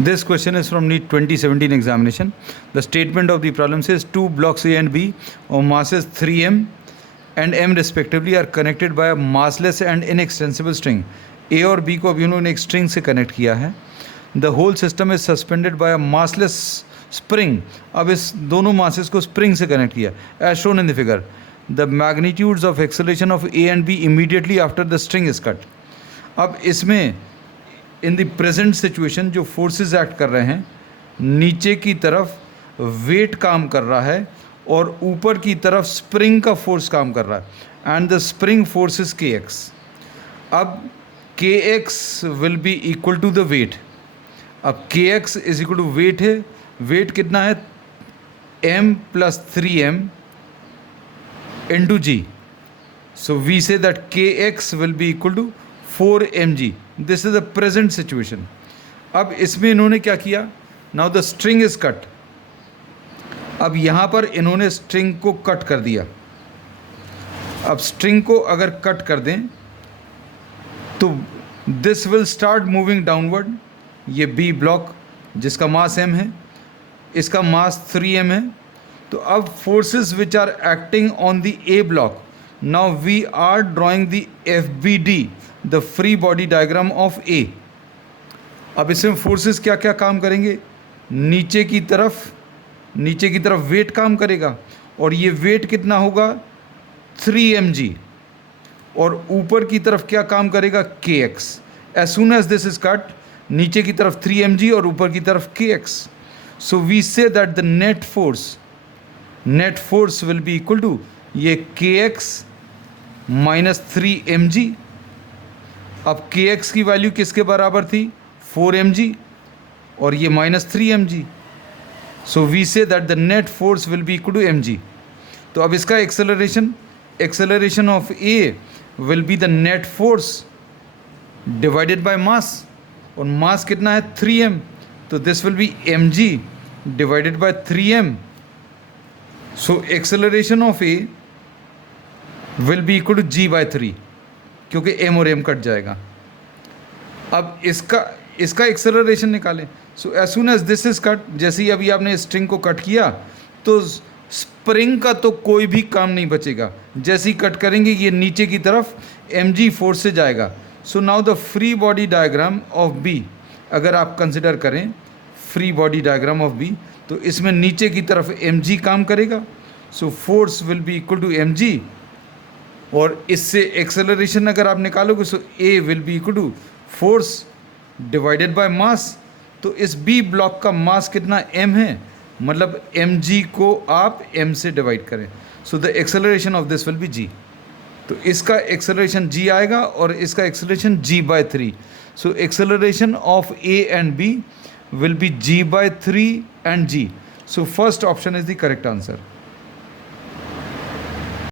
This question is from NEET 2017 examination. The statement of the problem says two blocks A and B of masses 3m and m respectively are connected by a massless and inextensible string. A और B को अभी उन्होंने एक string से connect किया है. The whole system is suspended by a massless spring. अब इस दोनों masses को spring से कनेक्ट किया. As shown in the figure, the magnitudes of acceleration of A and B immediately after the string is cut. अब इसमें in the present situation जो forces act कर रहे हैं, नीचे की तरफ वेट काम कर रहा है और ऊपर की तरफ स्प्रिंग का फोर्स काम कर रहा है, and the spring force is k x. अब k x will be equal to the weight. अब k x is equal to weight है. वेट कितना है? m plus 3m into g. So we say that k x will be equal to 4mg. This is the present situation. अब इसमें इन्होंने क्या किया? Now the string is cut. अब यहाँ पर इन्होंने स्ट्रिंग को कट कर दिया. अब स्ट्रिंग को अगर कट कर दें तो this will start moving downward. ये बी ब्लॉक जिसका मास m है, इसका मास 3m है. तो अब forces which are acting on the A block, now we are drawing the FBD, the free body diagram of A. अब इसमें फोर्सेस क्या क्या काम करेंगे? नीचे की तरफ वेट काम करेगा और ये वेट कितना होगा? 3mg. और ऊपर की तरफ क्या काम करेगा? kx. As soon as this is cut, नीचे की तरफ 3mg और ऊपर की तरफ kx. So we say that the net force will be equal to ये kx माइनस 3mg. अब kx की वैल्यू किसके बराबर थी? 4mg और ये minus 3mg. So we say that the net force will be equal to mg. तो अब इसका acceleration of a will be the net force divided by mass, और मास कितना है? 3m. तो this will be mg divided by 3m. So acceleration of a will be equal to g by 3, क्योंकि m और m cut जाएगा. अब इसका acceleration निकालें. So as soon as this is cut, जैसे ही अभी आपने स्ट्रिंग को कट किया तो स्प्रिंग का तो कोई भी काम नहीं बचेगा. जैसे ही कट करेंगे ये नीचे की तरफ mg फोर्स से जाएगा. So now the free body diagram of B, अगर आप कंसिडर करें free body diagram of B, तो इसमें नीचे की तरफ mg काम करेगा. So force will be equal to mg, और इससे एक्सेलरेशन अगर आप निकालोगे so a will be equal to force divided by mass. तो इस बी ब्लॉक का मास कितना? m है, मतलब mg को आप m से डिवाइड करें. So the acceleration of this will be g. तो इसका एक्सेलरेशन g आएगा और इसका acceleration g by 3. So acceleration of a and b will be g by 3 and g. So first option is the correct answer.